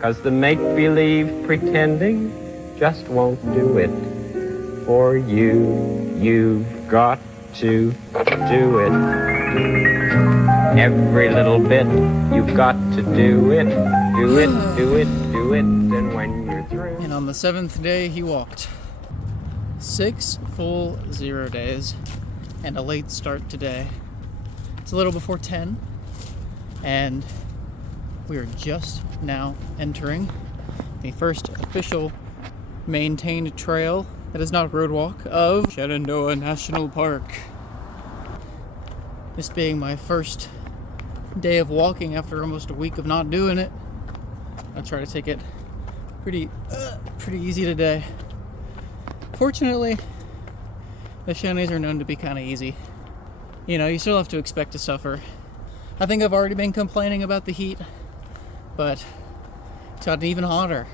'cause the make-believe pretending just won't do it for you. You've got to do it. Every little bit, you've got to do it. Do it, do it, do it, and when you're through... And on the 7th day, he walked. 6 full 0 days, and a late start today. It's a little before 10, and we are just now entering the first official maintained trail that is not road walk of Shenandoah National Park. This being my first day of walking after almost a week of not doing it, I'll try to take it pretty easy today. Fortunately, the Shennies are known to be kind of easy. You know, you still have to expect to suffer. I think I've already been complaining about the heat, but it's gotten even hotter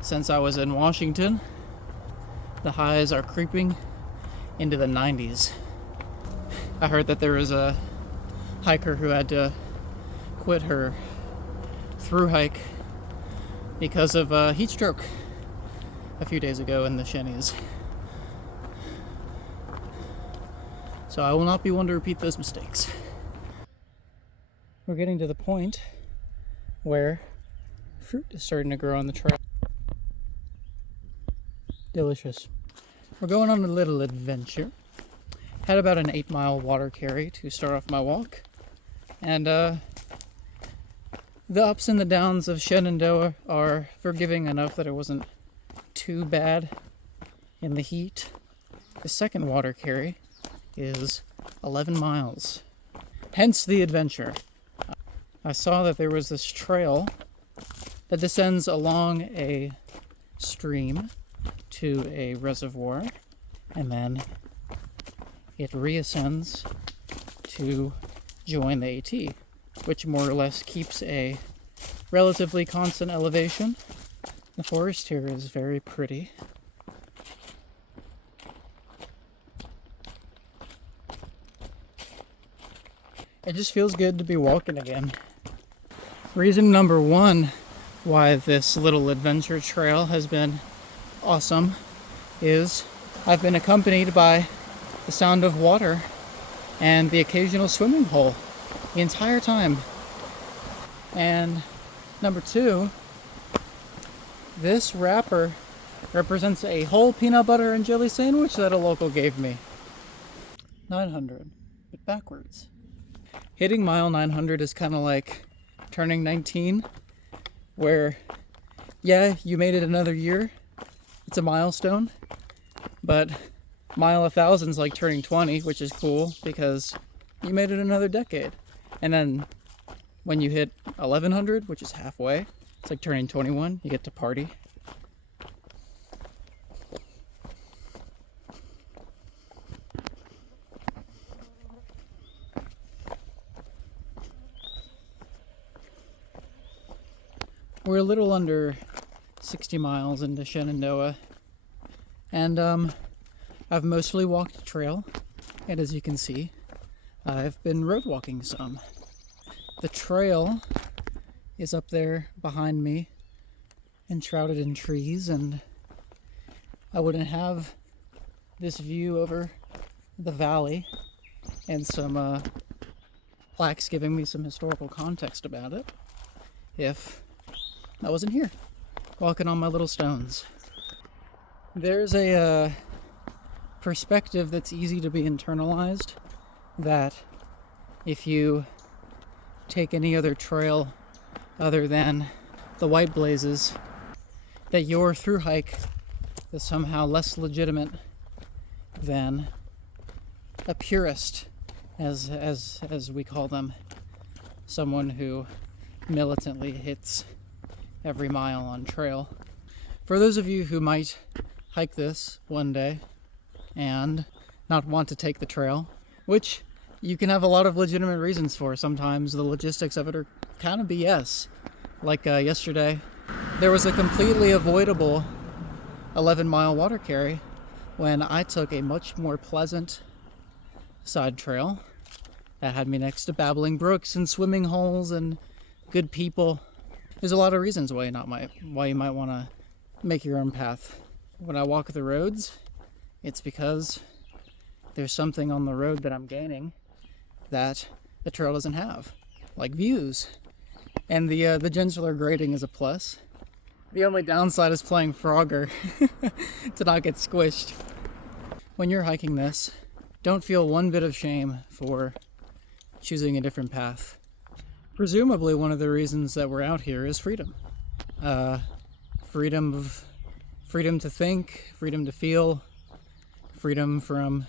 since I was in Washington. The highs are creeping into the 90s. I heard that there was a hiker who had to quit her through hike because of a heat stroke a few days ago in the Shennies. So I will not be one to repeat those mistakes. We're getting to the point where fruit is starting to grow on the trail. Delicious. We're going on a little adventure. Had about an 8-mile water carry to start off my walk. And the ups and the downs of Shenandoah are forgiving enough that it wasn't too bad in the heat. The second water carry is 11 miles. Hence the adventure. I saw that there was this trail that descends along a stream to a reservoir, and then it reascends to join the AT, which more or less keeps a relatively constant elevation. The forest here is very pretty. It just feels good to be walking again. Reason number one why this little adventure trail has been awesome is I've been accompanied by the sound of water and the occasional swimming hole the entire time. And number two, this wrapper represents a whole peanut butter and jelly sandwich that a local gave me. 900, but backwards. Hitting mile 900 is kind of like turning 19, where, yeah, you made it another year. It's a milestone, but mile 1,000 is like turning 20, which is cool because you made it another decade. And then when you hit 1,100, which is halfway, it's like turning 21, you get to party. We're a little under 60 miles into Shenandoah, and I've mostly walked the trail, and as you can see, I've been road walking some. The trail is up there behind me, enshrouded in trees, and I wouldn't have this view over the valley and some plaques giving me some historical context about it if I wasn't here, walking on my little stones. There's a perspective that's easy to be internalized, that if you take any other trail other than the White Blazes, that your through hike is somehow less legitimate than a purist, as we call them, someone who militantly hits every mile on trail. For those of you who might hike this one day and not want to take the trail, which you can have a lot of legitimate reasons for. Sometimes the logistics of it are kind of BS. Like yesterday, there was a completely avoidable 11-mile water carry when I took a much more pleasant side trail that had me next to babbling brooks and swimming holes and good people. There's a lot of reasons why you might want to make your own path. When I walk the roads, it's because there's something on the road that I'm gaining that the trail doesn't have, like views. And the gentler grading is a plus. The only downside is playing Frogger to not get squished. When you're hiking this, don't feel one bit of shame for choosing a different path. Presumably one of the reasons that we're out here is freedom. Freedom to think, freedom to feel, freedom from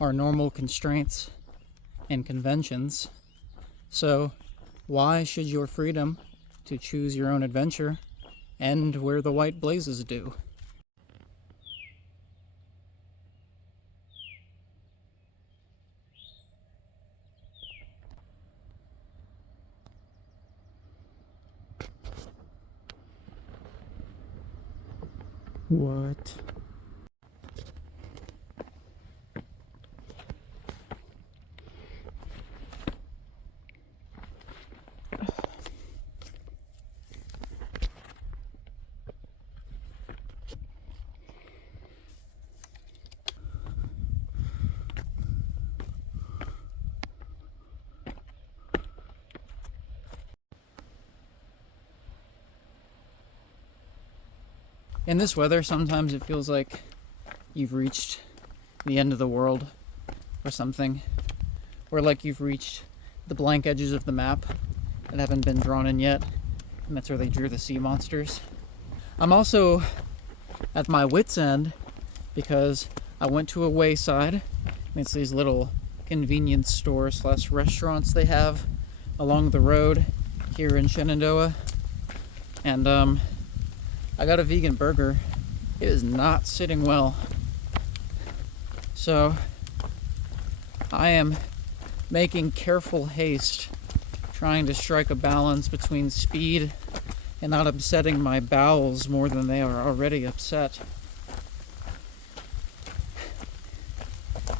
our normal constraints and conventions. So why should your freedom to choose your own adventure end where the white blazes do? What? In this weather, sometimes it feels like you've reached the end of the world or something. Or like you've reached the blank edges of the map that haven't been drawn in yet. And that's where they drew the sea monsters. I'm also at my wit's end because I went to a wayside. And it's these little convenience stores / restaurants they have along the road here in Shenandoah. And I got a vegan burger. It is not sitting well. So I am making careful haste, trying to strike a balance between speed and not upsetting my bowels more than they are already upset.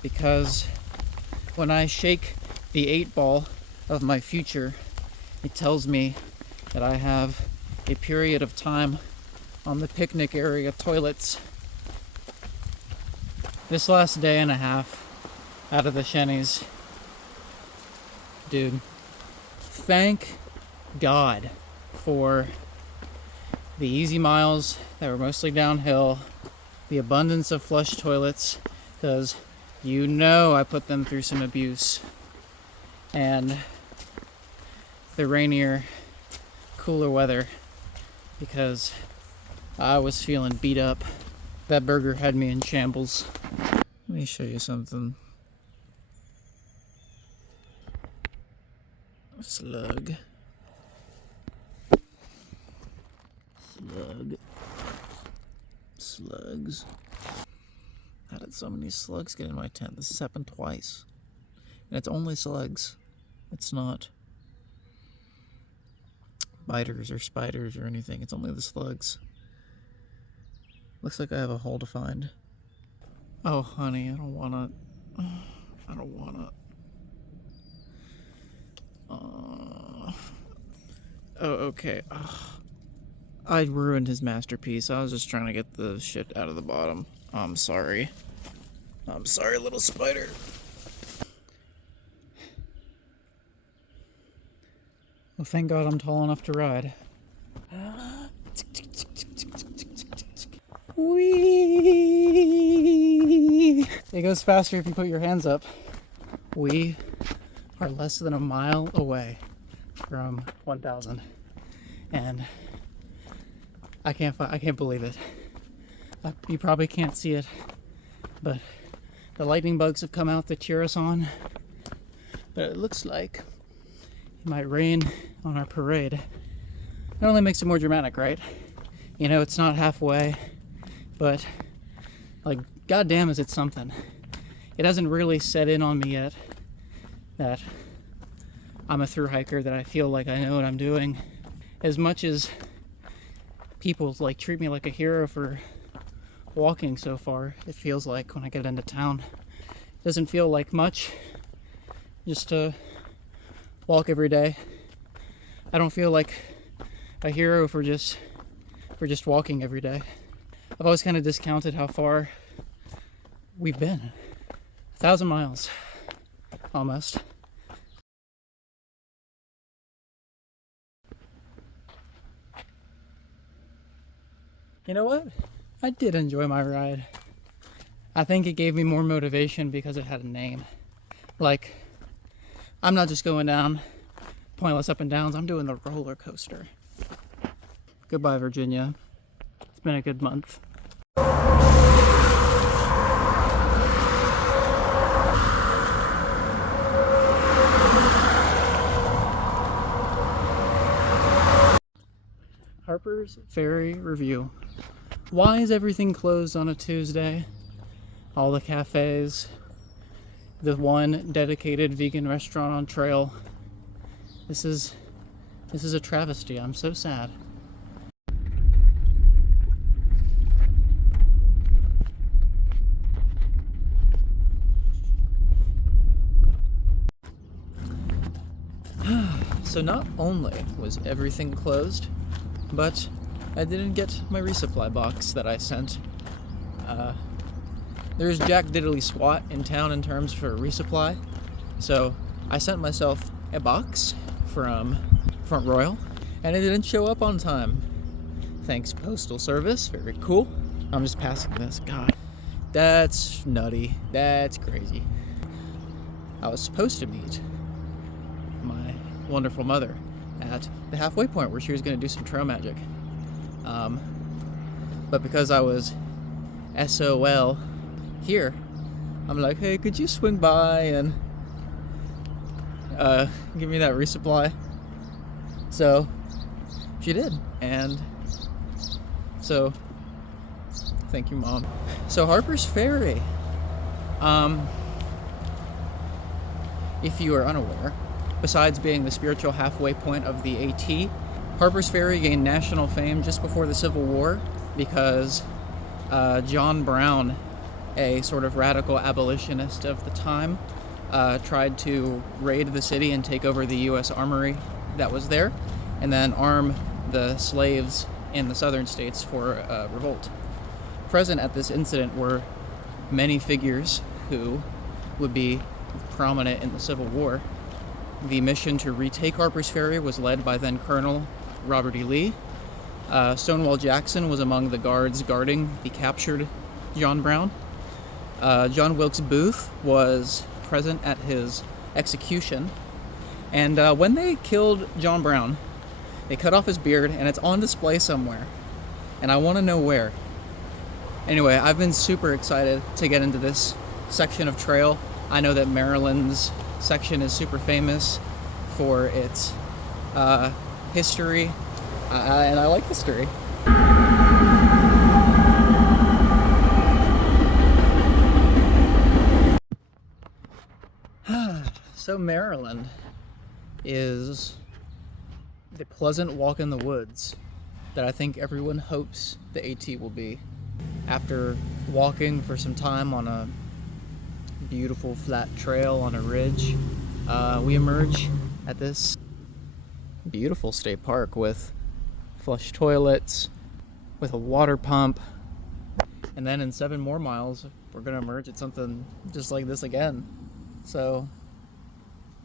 Because when I shake the 8-ball of my future, it tells me that I have a period of time on the picnic area toilets. This last day and a half out of the Shennies, dude, thank God for the easy miles that were mostly downhill, the abundance of flush toilets, because you know I put them through some abuse, and the rainier, cooler weather, because I was feeling beat up. That burger had me in shambles. Let me show you something. Slug. Slugs. How did so many slugs get in my tent? This has happened twice. And it's only slugs. It's not biters or spiders or anything. It's only the slugs. Looks like I have a hole to find. Oh, honey, I don't wanna. Oh, okay. I ruined his masterpiece. I was just trying to get the shit out of the bottom. I'm sorry. I'm sorry, little spider. Well, thank God I'm tall enough to ride. Whee! It goes faster if you put your hands up. We are less than a mile away from 1,000, and I can't believe it. You probably can't see it, but the lightning bugs have come out to cheer us on. But it looks like it might rain on our parade. It only makes it more dramatic, right? You know, it's not halfway, but like, goddamn, is it something? It hasn't really set in on me yet that I'm a thru hiker, that I feel like I know what I'm doing. As much as people like treat me like a hero for walking so far, it feels like when I get into town. It doesn't feel like much just to walk every day. I don't feel like a hero for just walking every day. I've always kind of discounted how far we've been. 1,000 miles, almost. You know what? I did enjoy my ride. I think it gave me more motivation because it had a name. Like, I'm not just going down pointless up and downs, I'm doing the roller coaster. Goodbye, Virginia. It's been a good month. Harpers Ferry review. Why is everything closed on a Tuesday? All the cafes, the one dedicated vegan restaurant on trail. This is a travesty. I'm so sad. So not only was everything closed, but I didn't get my resupply box that I sent. There's Jack Diddley Squat in town in terms for resupply, so I sent myself a box from Front Royal, and it didn't show up on time. Thanks, Postal Service. Very cool. I'm just passing this. God, that's nutty. That's crazy. I was supposed to meet my wonderful mother at the halfway point where she was going to do some trail magic. But because I was SOL here, I'm like, hey, could you swing by and give me that resupply? So she did, and so thank you, Mom. So Harpers Ferry, if you are unaware, besides being the spiritual halfway point of the AT, Harpers Ferry gained national fame just before the Civil War because John Brown, a sort of radical abolitionist of the time, tried to raid the city and take over the U.S. armory that was there, and then arm the slaves in the southern states for revolt. Present at this incident were many figures who would be prominent in the Civil War. The mission to retake Harpers Ferry was led by then Colonel Robert E. Lee. Stonewall Jackson was among the guards guarding the captured John Brown. John Wilkes Booth was present at his execution. And when they killed John Brown, they cut off his beard, and it's on display somewhere. And I want to know where. Anyway, I've been super excited to get into this section of trail. I know that Maryland's section is super famous for its history, and I like history. So Maryland is the pleasant walk in the woods that I think everyone hopes the AT will be. After walking for some time on a beautiful flat trail on a ridge, we emerge at this beautiful state park with flush toilets, with a water pump, and then in 7 more miles we're gonna emerge at something just like this again. So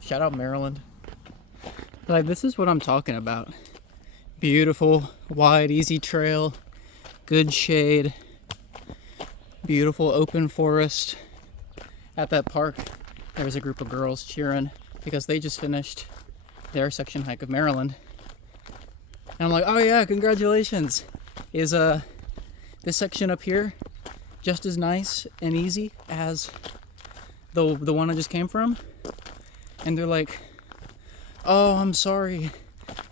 shout out Maryland. Like, this is what I'm talking about. Beautiful, wide, easy trail, good shade, beautiful open forest. At that park, there was a group of girls cheering because they just finished their section hike of Maryland. And I'm like, oh yeah, congratulations. Is this section up here just as nice and easy as the one I just came from? And they're like, oh, I'm sorry,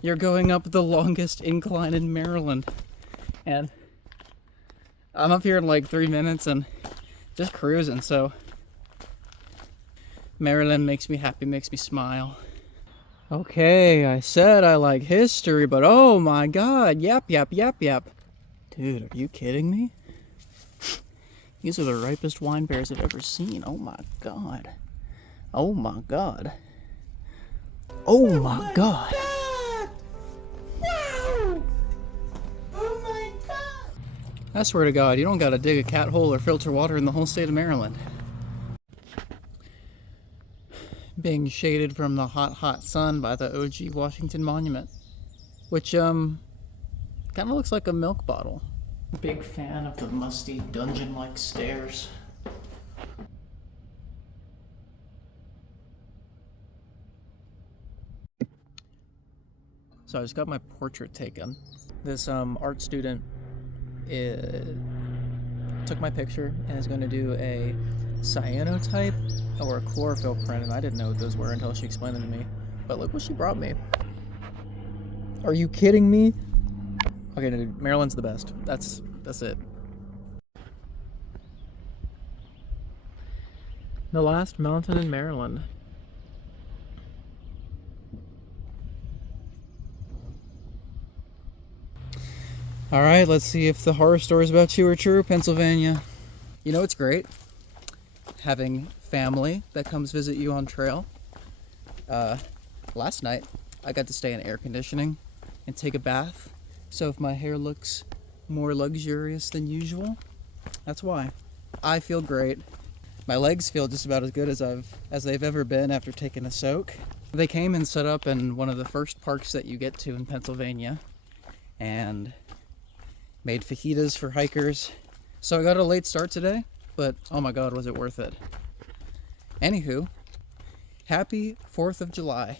you're going up the longest incline in Maryland. And I'm up here in like 3 minutes and just cruising, so Maryland makes me happy, makes me smile. Okay, I said I like history, but oh my god, yap. Dude, are you kidding me? These are the ripest wine bears I've ever seen. Oh my god. Oh my god. Oh my god. Wow! I swear to God, you don't gotta dig a cat hole or filter water in the whole state of Maryland. Being shaded from the hot, hot sun by the OG Washington Monument, which, kind of looks like a milk bottle. Big fan of the musty dungeon-like stairs. So I just got my portrait taken. This art student took my picture and is going to do a cyanotype or a chlorophyll print, and I didn't know what those were until she explained them to me. But look what she brought me. Are you kidding me? Okay, dude, Maryland's the best. That's it. The last mountain in Maryland. All right, let's see if the horror stories about you are true, Pennsylvania. You know, it's great having family that comes visit you on trail. Last night, I got to stay in air conditioning and take a bath. So if my hair looks more luxurious than usual, that's why. I feel great. My legs feel just about as good as they've ever been after taking a soak. They came and set up in one of the first parks that you get to in Pennsylvania, and made fajitas for hikers. So I got a late start today, but oh my God, was it worth it. Anywho, happy 4th of July.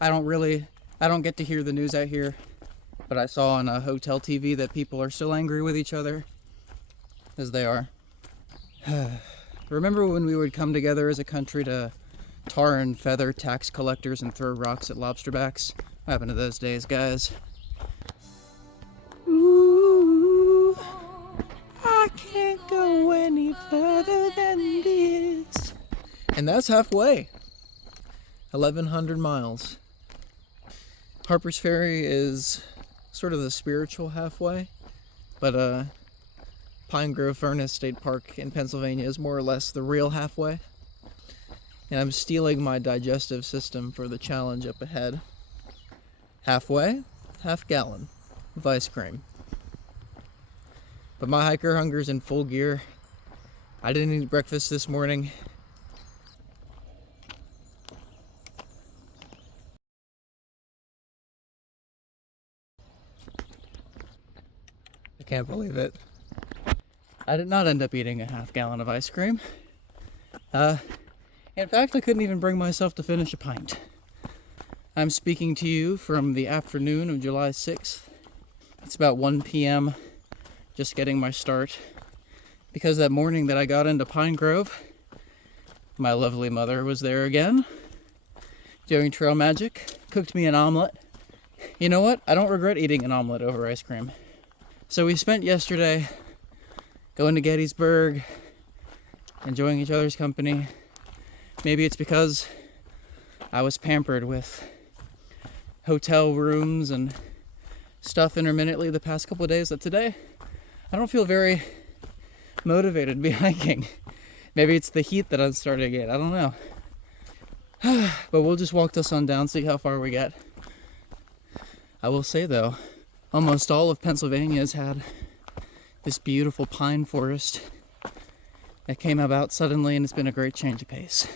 I don't get to hear the news out here, but I saw on a hotel TV that people are still angry with each other, as they are. Remember when we would come together as a country to tar and feather tax collectors and throw rocks at lobsterbacks? What happened to those days, guys? Ooh, I can't go any further than this. And that's halfway. 1,100 miles. Harpers Ferry is sort of the spiritual halfway, but Pine Grove Furnace State Park in Pennsylvania is more or less the real halfway. And I'm steeling my digestive system for the challenge up ahead. Halfway, half gallon of ice cream. But my hiker hunger's in full gear. I didn't eat breakfast this morning. I can't believe it. I did not end up eating a half gallon of ice cream. In fact, I couldn't even bring myself to finish a pint. I'm speaking to you from the afternoon of July 6th. It's about 1 p.m., just getting my start. Because that morning that I got into Pine Grove, my lovely mother was there again, doing trail magic, cooked me an omelet. You know what? I don't regret eating an omelet over ice cream. So we spent yesterday going to Gettysburg, enjoying each other's company. Maybe it's because I was pampered with hotel rooms and stuff intermittently the past couple of days that today I don't feel very motivated to be hiking. Maybe it's the heat that I'm starting to get. I don't know. But we'll just walk till sundown, see how far we get. I will say though, almost all of Pennsylvania has had this beautiful pine forest that came about suddenly, and it's been a great change of pace.